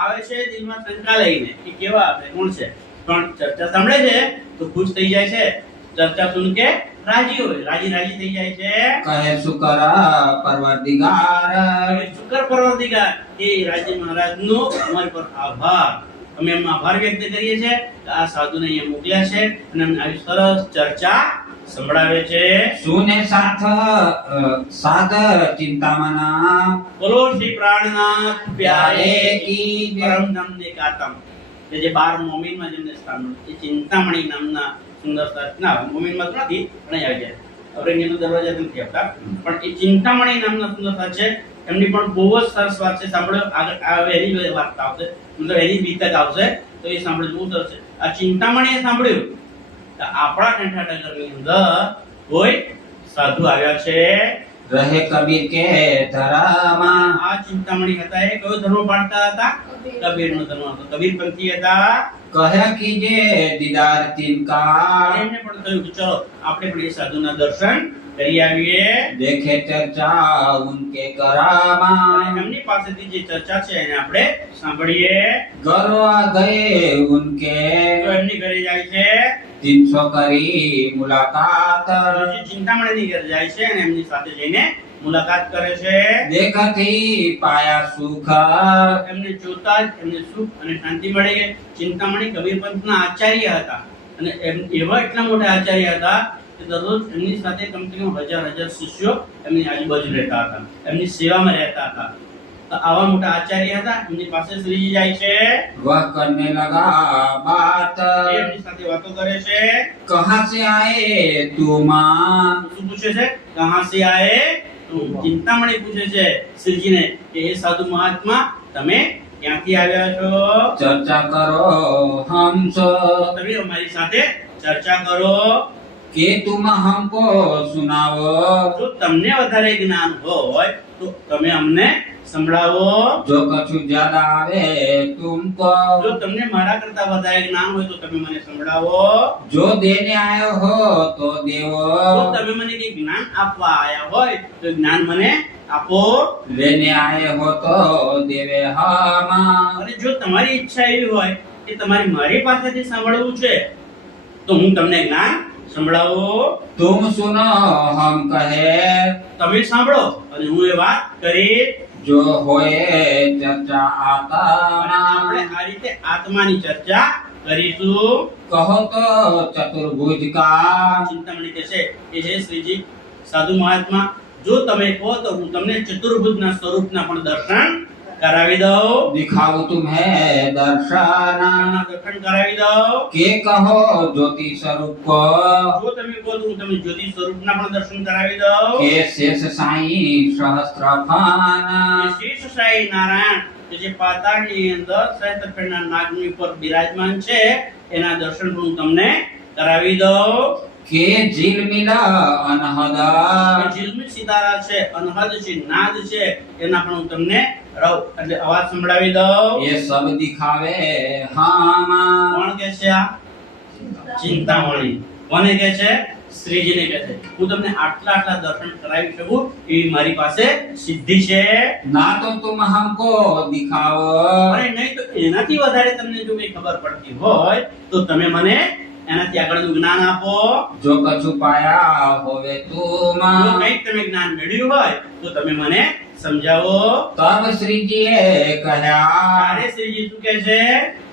આવે છે દિલમાં શંકા લઈને કે કેવા આપણે કોણ છે, પણ ચર્ચા સાંભળે છે તો ખુશ થઈ જાય છે। ચર્ચા સુન કે રાજી હોય, રાજી રાજી થઈ જાય છે। कहे शुकर परवरदिगार। હવે શુક્ર પરવર્તિગાર એ રાજ્ય મહારાજનો અમારી પર આભાર, અમે એમનો આભાર વ્યક્ત કરીએ છીએ કે આ સાધુને અહીંયા મોકલ્યા છે અને અમને આવી સરસ ચર્ચા સંભળાવે છે। सुने साथ साध चिंतामना। બોલો શ્રી પ્રાણનાથ પ્યારે की जय। પરમ ધામ ને કાતમ કે જે 12 મોમીનમાં જેમને સ્થાન મળ્યું, એ ચિંતામણી નામના સુંદર સાધના મોમીનમાં તો નથી પણ અહીં આવી જાય, અવરંગીનો દરવાજા નથી આપતા, પણ એ ચિંતામણી નામના સુંદર સાધ છે। એમની પણ બહુ જ સરસ વાત છે, સાંભળો આગળ એની વાર્તા આવશે, મતલબ એની બીતક આવશે તો એ સાંભળવું બહુ સરસ છે। આ ચિંતામણીએ સાંભળ્યું કે આપણા ઠઠ્ઠાનગરની અંદર કોઈ સાધુ આવ્યા છે। रहे कबीर के धरामा। આ ચિંતામણી હતા એ કયો ધર્મ પાળતા હતા? કબીરનો ધર્મ હતો, કબીરપંથી હતા। कहे कीजे दीदार तिनका। એમને પણ કહ્યું કે ચલો આપણે પણ એ સાધુના દર્શન કરી આવીએ। देखे चर्चा उनके करामा। અને એમની પાસેથી જે ચર્ચા છે એને આપણે સાંભળીએ। गरवा गए उनके। તો એમની ઘરે જાય છે, 300 करी मुलाकात। જે ચિંતામણીની ઘરે જાય છે અને એમની સાથે જઈને મુલાકાત કરે છે। देखती पाया सुख। એમને જોતા જ એમને સુખ અને શાંતિ મળી ગઈ। ચિંતામણી કબીરપંથના આચાર્ય હતા અને એવા એટલા મોટા આચાર્ય હતા કે દરરોજ એમની સાથે કમસે કમ હજાર શિષ્યો એમની આજુબાજુ રહેતા હતા, એમની સેવામાં રહેતા હતા। તો આવા મોટા આચાર્ય હતા, એમની પાસે શ્રીજી જાય છે, वह करने लगा बात। એ એમની સાથે વાતો કરે છે। कहाँ से आए तुम। શું પૂછે છે? કહાં સે આયે? તો ચિંતામણી પૂછે છે શ્રીજીને કે એ સાધુ મહાત્મા તમે ક્યાંથી આવ્યા છો? चर्चा करो हमसे। તમે અમારી સાથે ચર્ચા કરો। कि तुम हमको सुनाओ। જો તમને વધારે જ્ઞાન હોય તો તમે અમને સંભળાવો। जो कछु ज्यादा आवे तुमको। જો તમને મારા કરતા વધારે જ્ઞાન હોય તો તમે મને સંભળાવો। जो देने आए हो तो જો देवो। તમે મને કઈ જ્ઞાન આપવા આયા હોય તો જ્ઞાન મને આપો। लेने आए हो तो देवे हम। અને જો તમારી ઈચ્છા એવી હોય કે તમારે મારી પાસેથી સાંભળવું છે તો હું તમને જ્ઞાન સંભળાવો। तुम सुनो हम कहे। તમે સાંભળો અને હું એ વાત કરીશ। जो होए चर्चा आता। અને આપણે આ રીતે આત્માની ચર્ચા કરીશું। कहो तो चतुर्भुज का। ચિંતામણી કહે છે કે હે શ્રીજી સાધુ મહાત્મા, જો તમે કહો તો હું તમને ચતુર્ભુજના સ્વરૂપના પણ દર્શન કરાવી દઉં। दिखाऊं तुम्हें दर्शन। એમના દર્શન કરાવી દઉં। के कहो ज्योति स्वरूप को। જો તમે કહો તો હું તમને જ્યોતિ સ્વરૂપના પણ દર્શન કરાવી દઉં। के शेष साई सहस्त्र फान। શેષ સાઈ નારાયણ કે જે પાતાળની અંદર સહસ્ત્રફેરના નાગની ઉપર બિરાજમાન છે એના દર્શન પણ હું તમને કરાવી દઉં। के झील मिला अनहद। કે ઝિલમિલ સિતારા છે, અનહદ છે, નાદ છે, એના પણ હું તમને એટલે અવાજ સંભળાવી દઉં। ये सब दिखावे हम। કોણ કે છે? આ ચિંતામણી કોને કે છે? શ્રીજીને કહે છે હું તમને આટલા આટલા દર્શન કરાવી શકું એવી મારી પાસે સિદ્ધિ છે. ना तो तुम हमको दिखाओ, અરે નહીં તો એનાથી વધારે તમને જો કઈ ખબર પડતી હોય તો તમે મને એનાથી આગળનું જ્ઞાન આપો. जो कछु पाया होवे तुम. જો કંઈક તમે જ્ઞાન મેળવ્યું હોય તો તમે મને સમજાવો. तब श्री जी कहा, ત્યારે શ્રીજી શું કહે છે?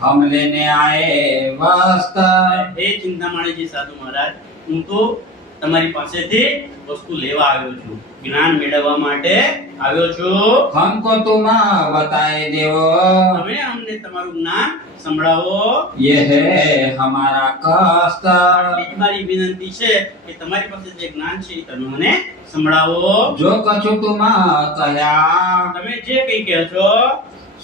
हम लेने आए वस्त्र. હે ચિંતામણીજી સાધુ મહારાજ, હું તો તમારી પાસેથી વસ્તુ લેવા આવ્યો છું, જ્ઞાન મેળવવા માટે આવ્યો છું. हमको तुम बताए देवो, તમે અમને તમારું જ્ઞાન સંભળાવો. ये है हमारा कष्ट. આટલી જ મારી વિનંતી છે કે તમારી પાસે જે જ્ઞાન છે એ તમે મને સંભળાવો. जो कछु तुम कहा, તમે જે કઈ કહો છો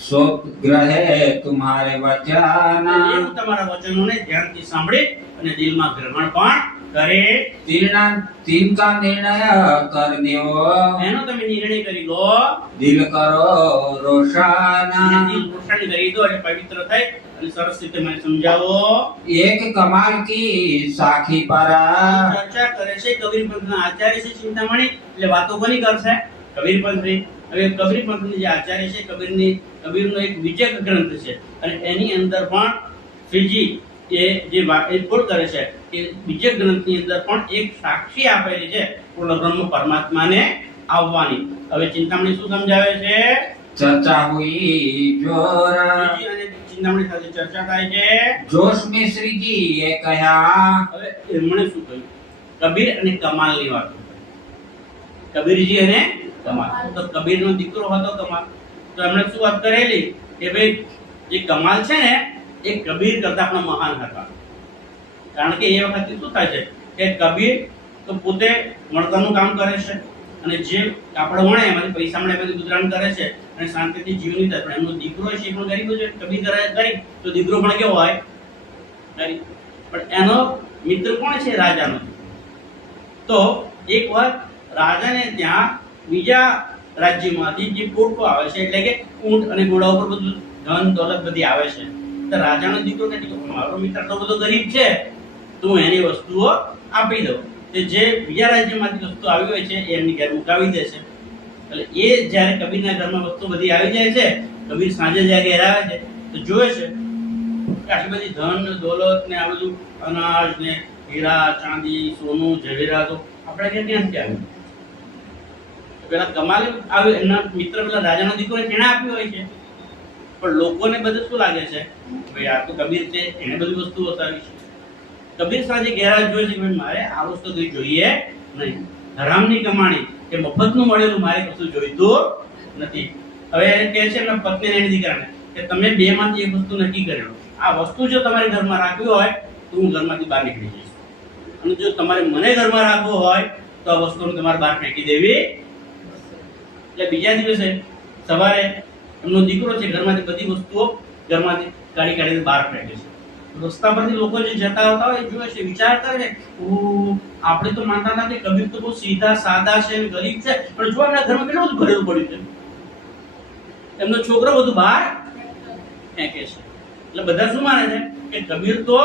सो ग्रहे तुम्हारे वचन. એવું તમારા વચનોને ધ્યાનથી સાંભળી અને દિલમાં ગ્રહણ પણ કરે. तीन का निर्णय कर देवो, એનો તમે નિર્ણય કરી લો. दिल करो અને रोशन. દિલ રોશન કરી દો એટલે પવિત્ર થાય અને સરસ રીતે મને સમજાવો. एक कमाल की साखी पर ચર્ચા કરે છે કબીર પંથના આચાર્ય છે ચિંતામણી, એટલે વાતો કોની કરશે? કબીર પંથની. હવે કબીર પંથની જે આચાર્ય છે કબીરનો એક વિજય ગ્રંથ છે અને એની અંદર પણ શ્રીજી એ જે ખોડ કરે છે કે વિજય ગ્રંથની અંદર પણ એક સાક્ષી આપેલી છે પૂર્ણ બ્રહ્મ પરમાત્માને આવવાની. હવે ચિંતામણી શું સમજાવે છે? चर्चा हुई जोर. શ્રીજી અને ચિંતામણી સાથે ચર્ચા થાય છે. जोश में श्री जी ये कहा, હવે એમણે શું કહ્યું? કબીર અને કમાલની વાત કરી. કબીરજી અને કમાલ. તો કબીરનો દીકરો હતો કમાલ. તો એમણે શું વાત કરેલી કે ભાઈ જે કમાલ છે ને એ કબીર કરતા પણ મહાન હતા. કારણ કે એ વખતે શું થાય છે કે કબીર તો પોતે વણતરનું કામ કરે છે અને જે કાપડ વણે એમાંથી પૈસા મળે એમાંથી ગુજરાન કરે છે અને શાંતિથી જીવન નીકળે. પણ એમનો દીકરો છે એ પણ ગરીબ છે. કબીર ગરીબ તો દીકરો પણ કેવો હોય? ગરીબ. પણ એનો મિત્ર કોણ છે? રાજાનો. તો એક વાર રાજાને ત્યાં બીજા રાજ્યમાંથી જે પોટકો આવે છે એટલે કે ઊંટ અને ઘોડા ઉપર બધું ધન દોલત બધી આવે છે. તો રાજાનો દીકરો કહે કે મારો મિત્ર તો બધો ગરીબ છે તો હું એની વસ્તુઓ આપી દઉં. તે જે બીજા રાજ્યમાંથી વસ્તુ આવી હોય છે એ એમની ઘર મુકાવી દે છે. એટલે એ જ્યારે કબીરના ઘરમાં વસ્તુ બધી આવી જાય છે, કબીર સાંજે જ્યારે ઘેર આવે છે તો જોવે છે કે આટલી બધી ધન દોલત ને આ બધું અનાજ ને હીરા ચાંદી સોનું જવેરાતો આપણે ઘેર ક્યાંથી આવ્યું? પેલા કમાલ આવ્યું, એમના મિત્ર પેલા રાજાનો દીકરો એને આપ્યું હોય છે. પણ લોકોને બધું શું લાગે છે? ભાઈ આ તો કબીર છે, એને બધી વસ્તુ બતાવી છે. કબીર સાંજે ગેરાજ જોઈએ છે કે ભાઈ મારે આ વસ્તુ કઈ જોઈએ નહીં. હરામની કમાણી કે મફતનું મળેલું મારે કશું જોઈતું નથી. હવે કહે છે એમના પત્નીને એની દીકરાને કે તમે બે માંથી એક વસ્તુ નક્કી કરી લો. આ વસ્તુ જો તમારે ઘરમાં રાખવી હોય તો હું ઘરમાંથી બહાર નીકળી જઈશ, અને જો તમારે મને ઘરમાં રાખવું હોય તો આ વસ્તુને તમારે બહાર ફેંકી દેવી. એટલે બીજા દિવસે સવારે એમનો દીકરો છે ઘરમાંથી બધી વસ્તુઓ ઘરમાંથી કાઢીને બહાર ફેંકે છે. રસ્તા પરથી લોકો જે જતા આવતા હોય જોવે છે, વિચાર કરે છે આપણે તો માનતા હતા કે કબીર તો બહુ સીધા સાદા છે, ગરીબ છે, પણ જો એમના ઘરમાં કેટલું બધું ભરેલું પડ્યું છે. એમનો છોકરો બધું બહાર ફેંકે છે. એટલે બધા શું માને છે કે કબીર તો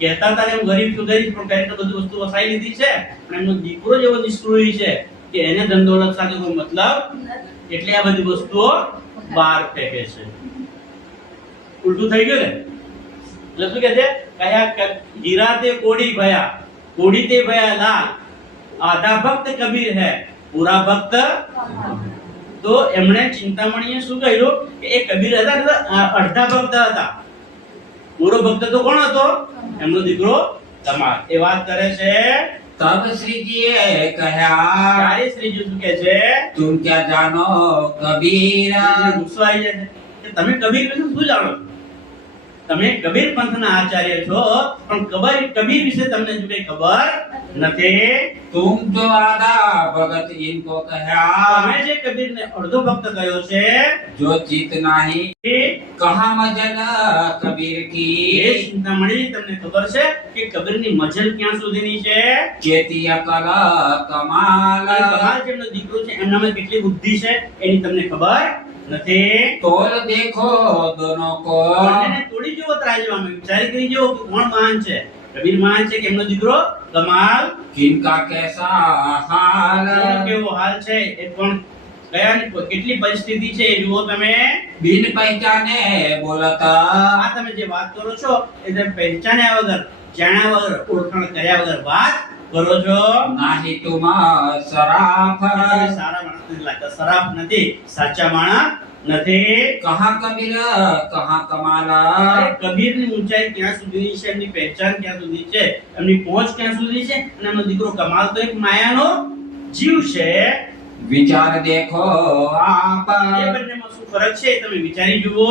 કહેતા હતા એમ ગરીબ તો ગરીબ, પણ કઈ તો બધી વસ્તુ વસાઈ લીધી છે. પણ એમનો દીકરો જેવો નિષ્ઠુરી છે કે એને ધનદોલત સાથે કોઈ મતલબ, એટલે આ બધી વસ્તુઓ બહાર ફેંકે છે. ઉલટું થઈ ગયું ને? એટલે શું કહે છે? કયા હીરા તે કોડી ભયા, કોડી તે ભયા લાલ, આધા ભક્ત કબીર હે પૂરા ભક્ત. તો એમણે ચિંતામણીએ શું કહ્યું કે એ કબીર હતા અડધા ભક્ત હતા, પૂરો ભક્ત તો કોણ હતો? એમનો દીકરો કમાલ. એ વાત કરે છે. तब श्री जी कहा, ત્યારે શ્રીજી શું કહે છે? तुम क्या जानो कबीर. ગુસ્સો આવી જાય છે કે તમે કબીર વિશે શું જાણો છો? તમે કબીર પંથના આચાર્ય છો પણ કબીર વિશે તમને જો કઈ ખબર નથી. तुम जो आधा भगत इनको कहा, તમે જે કબીરને અડધો ભક્ત કહ્યો છે, जो जीत नहीं એ कहा मजल कबीर की. ચિંતામણી તમને ખબર છે કે કબીરની મજલ ક્યાં સુધીની છે? चेती अकल कमाल. કમાલ જેમનો દીકરો છે એમનામાં કેટલી બુદ્ધિ છે એની તમને ખબર નથી. तोल देखो दोनों को, બંનેને તોડી જેવો ત્રાજવામાં વિચારી કરી જેવો કે કોણ મહાન છે. કબીર માને છે કે એમનો દીકરો કમાલ किनका कैसा हाल કોનો કેવો હાલ છે એ પણ કયાની કેટલી પરિસ્થિતિ છે એ જુઓ તમે बिन पहचाने बोलता આ તમે જે વાત કરો છો એ તમે પહેચાન્યા વગર જાણ્યા વગર ઓળખાણ કર્યા વગર વાત કરો છો नाही तुम सराफ તમે સારા માણસ નથી લાગતા સરાફ નથી સાચા માણસ નથી कहाँ कबीर कहाँ कमाला અરે કબીરની ઊંચાઈ ક્યાં સુધીની છે એમની પહેચાન ક્યાં સુધી છે એમની પહોંચ ક્યાં સુધી છે અને એમનો દીકરો કમાલ તો એક માયાનો જીવ છે विचार देखो आप એ બંનેમાં શું ફરક છે એ તમે વિચારી જુઓ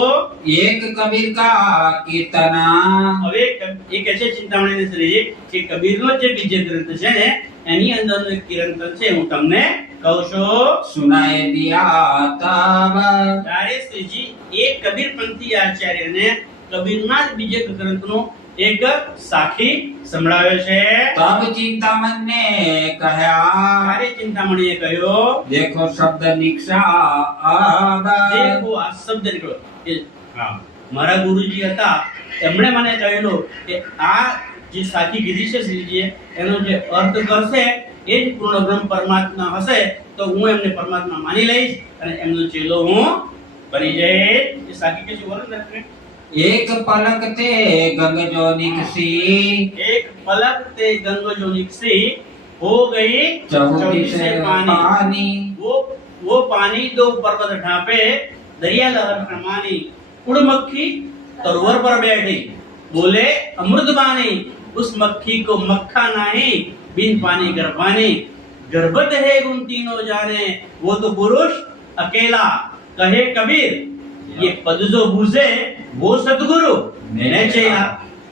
एक કબીર કા કીર્તના હવે એ કહે છે ચિંતામણીને શ્રીજી કે કબીરનો જે બીજો ગ્રંથ છે ને એની અંદરનું એક કીર્તન છે હું તમને કહું છું સુનાય દિયા તબ ત્યારે શ્રીજી એક કબીરપંથી આચાર્યને કબીરના જ બીજે ગ્રંથનો એક સાખી સંભળાવે છે તબ ચિંતામણ ને કહ્યા ત્યારે ચિંતામણીએ કહ્યો દેખો શબ્દ નિક્ષા અબ દેખો આ શબ્દ નીકળ્યો એ હા મારા ગુરુજી હતા એમણે મને કહેલું કે આ જે સાખી કીધી છે શ્રીજીએ એનો જે અર્થ કરશે એ જ પૂર્ણ બ્રહ્મ પરમાત્મા હશે તો હું એમને પરમાત્મા માની લઈશ અને એમનો ચેલો હું બની જઈશ એ સાખી કે છે વર્ણન કરે એક પલક તે ગંગ જો નિકસી एक पलक ते गंगा जो निकसी हो गई चौदी से पानी वो पानी दो पर्वत ढांपे दरिया लहर समानी उड़ मक्खी तरोवर पर बैठी बोले अमृत बानी उस मक्खी को मक्खा नहीं बिन पानी गर्भानी गर्भत है उन तीनों जाने वो तो पुरुष अकेला कहे कबीर ये पद जो बूझे वो सतगुरु मैंने चेला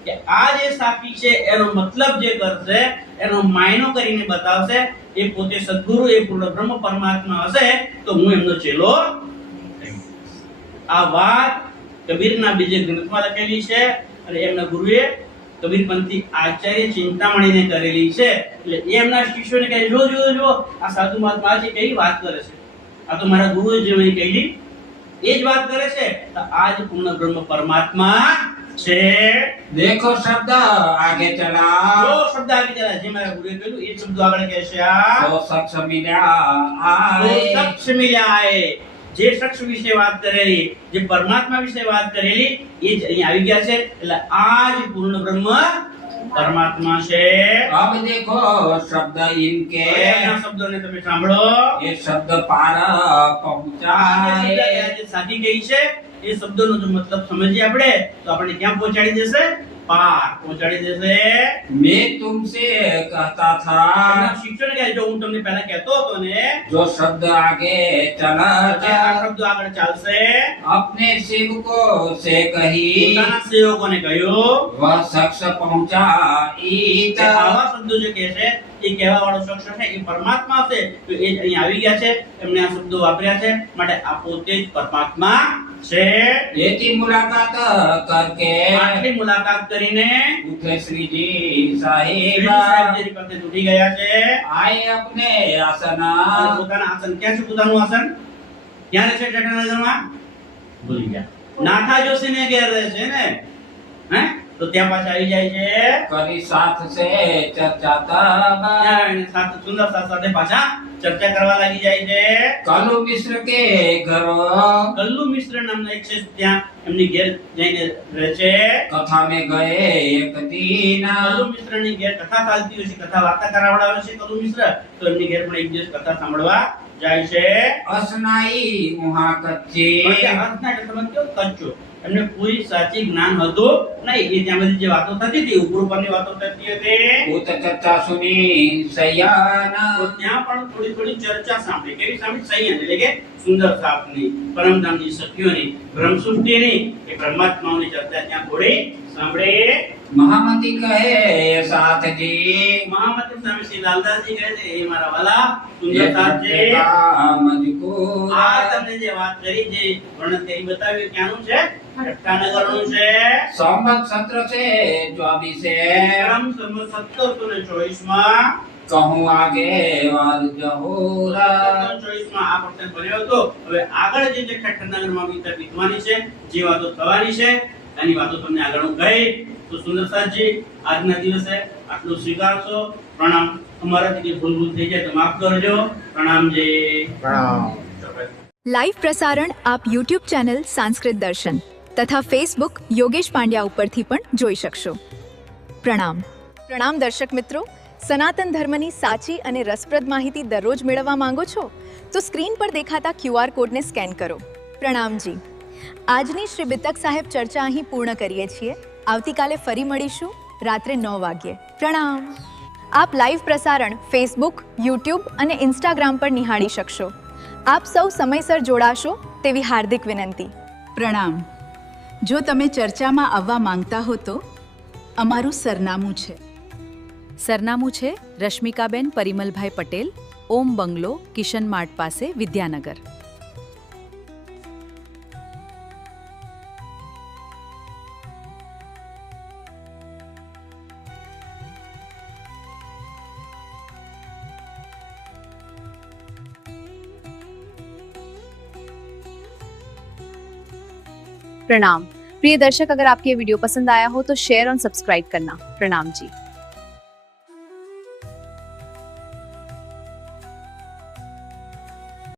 કે આ જે સાખી છે એનો મતલબ જે કરશે એનો માયનો કરીને બતાવશે એ પોતે સદ્ગુરુ એ પૂર્ણ બ્રહ્મ પરમાત્મા હશે તો હું એમનો ચેલો આ વાત કબીરના બીજે ગ્રંથમાં લખેલી છે અને એમના ગુરુએ કબીરપંથી આચાર્ય ચિંતામણીને કરેલી છે એટલે એ એમના શિષ્યોને કહે જો જો જો આ સાધુ મહાત્મા છે કઈ વાત કરે છે આ તો મારા ગુરુએ જે મને કહેલી એ જ વાત કરે છે તો આ જ પૂર્ણ બ્રહ્મ પરમાત્મા છે દેખો શબ્દ આગે ચલા જો શબ્દ આવી જાય જે મારા ગુરુએ કહ્યું એ શબ્દો આગળ કહે છે આ તો શખ્સ મિલ્યા તો આય શખ્સ મિલ્યા આય જે શખ્સ વિશે વાત કરેલી જે પરમાત્મા વિશે વાત કરેલી એ જ અહીં આવી ગયા છે એટલે આ જ પૂર્ણ બ્રહ્મ પરમાત્મા છે अब देखो शब्द इनके હવે એમના શબ્દોને તમે સાંભળો ये शब्द पार આ જે पहुंचाए શબ્દ જે સાચી કહી છે એ શબ્દોનો જો મતલબ સમજીએ આપણે તો આપણે ક્યાં પહોંચાડી દેશે પાર પહોંચાડી દેશે मैं तुमसे कहता था એમના શિક્ષણ કહે જો હું તમને પહેલા કહેતો હતો ને जो शब्द आगे चला કે આ શબ્દો આગળ ચાલશે अपने सेवको से कही પોતાના સેવકોને કહ્યું वह शख्स पहुंचा કે આવા શબ્દો જે કહે છે એ કહેવા વાળો શખ્સ છે એ પરમાત્મા છે તો એ જ અહીં આવી ગયા છે એમને આ શબ્દો વાપર્યા છે માટે આ પોતે જ પરમાત્મા છે एती मुलाकात करके આટલી મુલાકાત કરીને उठे श्री जी શ્રીજી साहिब સાહેબજી પાસે ઉઠી ગયા છે आए अपने आसन અને પોતાના આસન ક્યાં છે પોતાનું આસન ક્યાં રહે છે જટાનગરમાં ભૂલી ગયા નાથા જોશીને ઘેર રહે છે ને હે તો ત્યાં પાછા આવી જાય છે करी साथ से चर्चा तब ત્યાં એને સાથે સુંદર સાથે પાછા ચર્ચા કરવા લાગી જાય છે कालू मिश्र के घर ગલ્લુ મિશ્ર નામના એક છે ત્યાં એમની ઘેર જઈને રહે છે कथा में गए एक दिन ગલ્લુ મિશ્રની ઘેર કથા ચાલતી હોય છે કથા વાર્તા કરાવડાવે છે ગલ્લુ મિશ્ર તો એમની ઘેર પણ એક દિવસ કથા સાંભળવા જાય છે असनाई मुहा कच्ची પણ ત્યાં અર્થના એટલે સમજ કેવો કચ્ચો એમને પૂરી સાચી જ્ઞાન હતું નહીં એ ત્યાં બધી જે વાતો થતી હતી ઉપર ઉપરની વાતો થતી હતી भूत चर्चा सुनी सयान તો ત્યાં પણ થોડી થોડી ચર્ચા સાંભળી કેવી સાંભળી સંયમ એટલે કે સુંદર સાપની પરમધામની સખીઓની બ્રહ્મસૃષ્ટિની એ પરમાત્માઓની ચર્ચા ત્યાં થોડી સાંભળી महामती कहे साथ जी મહામતી સ્વામી શ્રી લાલદાસજી કહે છે એ મારા વાલા સુંદર સાપજી मजकूर આ તમને જે વાત કરી જે વર્ણન કરી બતાવ્યું ક્યાંનું છે જટાનગરનું છે संवत सत्र से 24 से પરમ સંવત 1724 માં कहूँ आगे वाल जहूरा 1724 માં આ પ્રસંગ બન્યો હતો હવે આગળ જે જટાનગરમાં વિતવાની છે જે વાતો થવાની છે એની વાતો તમને આગળ હું કહી તો તો સુંદર સાહેબજી આજના દિવસે આટલું સ્વીકારશો. પ્રણામ. અમારાથી જે ભૂલ થઈ જાય તો માફ કરજો. પ્રણામજી. લાઈવ પ્રસારણ આપ યુટ્યુબ ચેનલ સંસ્કૃત દર્શન તથા ફેસબુક યોગેશ પાંડ્યા ઉપરથી પણ જોઈ શકશો. પ્રણામ. પ્રણામ દર્શક મિત્રો. સનાતન ધર્મની સાચી અને રસપ્રદ માહિતી દરરોજ મેળવવા માંગો છો તો સ્ક્રીન પર દેખાતા QR કોડને સ્કેન કરો. પ્રણામજી. આજની શ્રી બિતક સાહેબ ચર્ચા અહીં પૂર્ણ કરીએ છીએ. આવતીકાલે ફરી મળીશું રાત્રે 9 વાગ્યે. પ્રણામ. આપ લાઈવ પ્રસારણ ફેસબુક, યુટ્યુબ અને ઇન્સ્ટાગ્રામ પર નિહાળી શકશો. આપ સૌ સમયસર જોડાશો તેવી હાર્દિક વિનંતી. પ્રણામ. જો તમે ચર્ચામાં આવવા માંગતા હો તો અમારું સરનામું છે. સરનામું છે રશ્મિકાબેન પરિમલભાઈ પટેલ, ઓમ બંગલો, કિશન માર્ટ પાસે, વિદ્યાનગર. प्रणाम प्रिय दर्शक, अगर आपको ये वीडियो पसंद आया हो तो शेयर और सब्सक्राइब करना. प्रणाम जी.